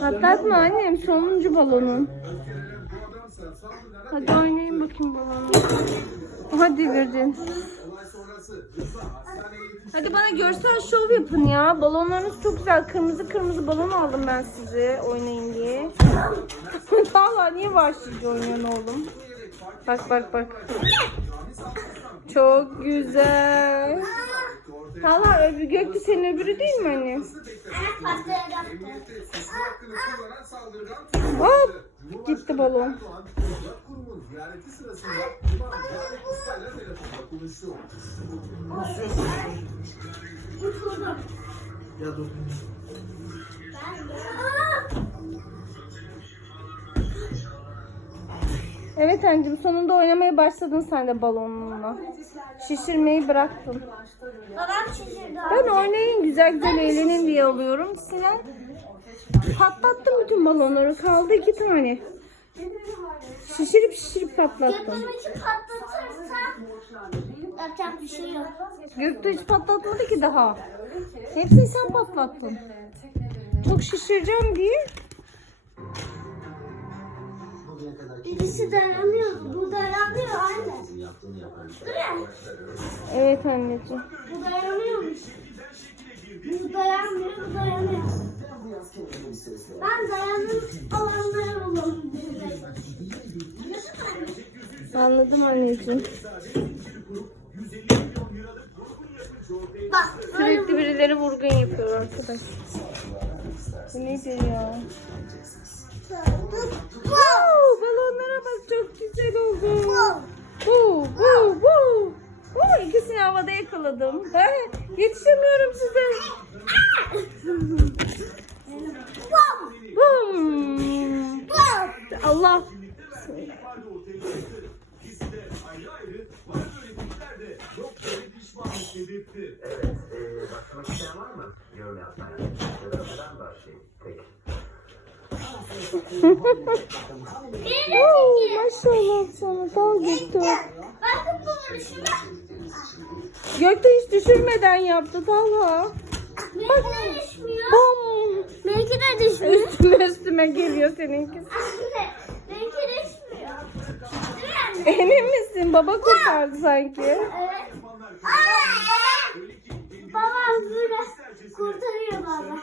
Patlatma annem sonuncu balonun. Hadi oynayın bakayım balonu. Hadi verdin. Hadi bana görsel şov yapın ya. Balonlarınız çok güzel. Kırmızı kırmızı balon aldım ben size oynayın diye. Valla niye vahşice oynuyorsun oğlum? Bak bak bak. Çok güzel. Hala öbür Göktü senin öbürü değil mi anne? Hop gitti balon. Ya dur. Evet anneciğim sonunda oynamaya başladın sen de balonunla. Şişirmeyi bıraktın. Babam şişirdi. Ben oynayın güzel güzel eğlenin diye alıyorum. Sinan patlattım bütün balonları. Kaldı iki tane. Şişirip şişirip patlattım. Patlatırsa yapacak bir şey yok. Göktuğ hiç patlatmadı ki daha. Hepsini sen patlattın. Çok şişireceğim diye. Bugüne kadar Birisi dayanamıyordu. Bu dayanamıyor anne. yaptığını yapan? Evet anneciğim. Bu dayanamıyormuş. Bu dayanmıyor, bu dayanıyor. Ben dayanım alanları bulalım. Anladım anneciğim. Bak, Sürekli birileri vurgun yapıyor arkadaş. Bu nedir ya? İkisini havada yakaladım. Ben yetişemiyorum size. Bum. Allah. Evet, ee, başlamak isteyen var mı? Yorum yapmaya. Ben başlayayım. Peki. Oo, maşallah sana. Dal gitti. Gökte hiç düşürmeden yaptı Talha. Belki de düşmüyor. Bum. Belki de düşmüyor. Üstüme üstüme geliyor seninkisi. Anne, belki de düşmüyor. Değil mi? Emin misin? Baba kurtardı sanki. Evet. Aa, babam, babam böyle kurtarıyor baba.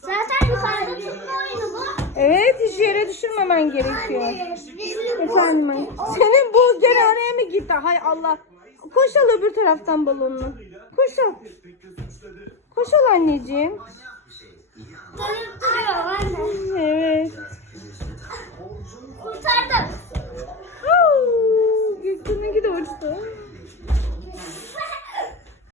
Zaten yukarıda tutma oyunu bu. Evet hiç yere düşürmemen gerekiyor. Anne, Efendim anne. Senin bu gene oraya mı gitti? Hay Allah. Koş al öbür taraftan balonunu. Koş al. Koş al anneciğim. dönüp